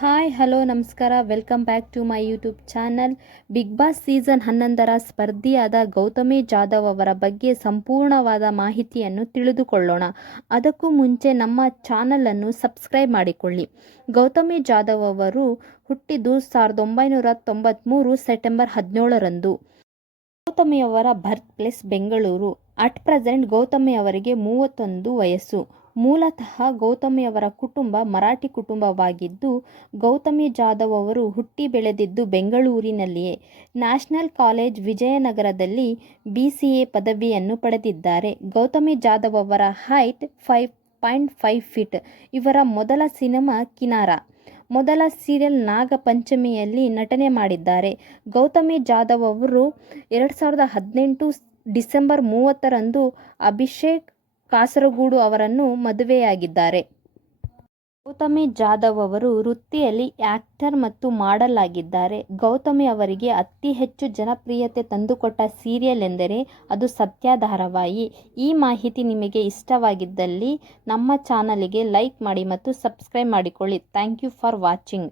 Hi hello ನಮಸ್ಕಾರ welcome back to my YouTube channel. Bigg Boss season 11ರ ಸ್ಪರ್ಧಿಯಾದ ಗೌತಮಿ ಜಾಧವ್ ಅವರ ಬಗ್ಗೆ ಸಂಪೂರ್ಣವಾದ ಮಾಹಿತಿಯನ್ನು ತಿಳಿದುಕೊಳ್ಳೋಣ. ಅದಕ್ಕೂ ಮುಂಚೆ ನಮ್ಮ ಚಾನಲನ್ನು ಸಬ್ಸ್ಕ್ರೈಬ್ ಮಾಡಿಕೊಳ್ಳಿ. ಗೌತಮಿ ಜಾಧವ್ ಅವರು ಹುಟ್ಟಿದ್ದು 1993 ಸೆಪ್ಟೆಂಬರ್ 17ರಂದು. ಗೌತಮಿಯವರ birth place Bengaluru. At present Gauthami ಅವರಿಗೆ 31 ವಯಸ್ಸು. ಮೂಲತಃ ಗೌತಮಿಯವರ ಕುಟುಂಬ ಮರಾಠಿ ಕುಟುಂಬವಾಗಿದ್ದು, ಗೌತಮಿ ಜಾಧವ್ ಅವರು ಹುಟ್ಟಿ ಬೆಳೆದಿದ್ದು ಬೆಂಗಳೂರಿನಲ್ಲಿಯೇ. ನ್ಯಾಷನಲ್ ಕಾಲೇಜ್ ವಿಜಯನಗರದಲ್ಲಿ BCA ಪದವಿಯನ್ನು ಪಡೆದಿದ್ದಾರೆ. ಗೌತಮಿ ಜಾಧವ್ ಅವರ ಹೈಟ್ 5.5 ಫೀಟ್. ಇವರ ಮೊದಲ ಸಿನಿಮಾ ಕಿನಾರ. ಮೊದಲ ಸೀರಿಯಲ್ ನಾಗ ಪಂಚಮಿಯಲ್ಲಿ ನಟನೆ ಮಾಡಿದ್ದಾರೆ. ಗೌತಮಿ ಜಾಧವ್ ಅವರು 2018 ಡಿಸೆಂಬರ್ 30ರಂದು ಅಭಿಷೇಕ್ ಕಾಸರಗೋಡು ಅವರನ್ನು ಮದುವೆಯಾಗಿದ್ದಾರೆ. ಗೌತಮಿ ಜಾಧವ್ ಅವರು ವೃತ್ತಿಯಲ್ಲಿ ಆಕ್ಟರ್ ಮತ್ತು ಮಾಡೆಲ್ ಆಗಿದ್ದಾರೆ. ಗೌತಮಿ ಅವರಿಗೆ ಅತಿ ಹೆಚ್ಚು ಜನಪ್ರಿಯತೆ ತಂದುಕೊಟ್ಟ ಸೀರಿಯಲ್ ಎಂದರೆ ಅದು ಸತ್ಯ ಧಾರಾವಾಹಿ. ಈ ಮಾಹಿತಿ ನಿಮಗೆ ಇಷ್ಟವಾಗಿದ್ದಲ್ಲಿ ನಮ್ಮ ಚಾನಲಿಗೆ ಲೈಕ್ ಮಾಡಿ ಮತ್ತು ಸಬ್ಸ್ಕ್ರೈಬ್ ಮಾಡಿಕೊಳ್ಳಿ. Thank you for watching.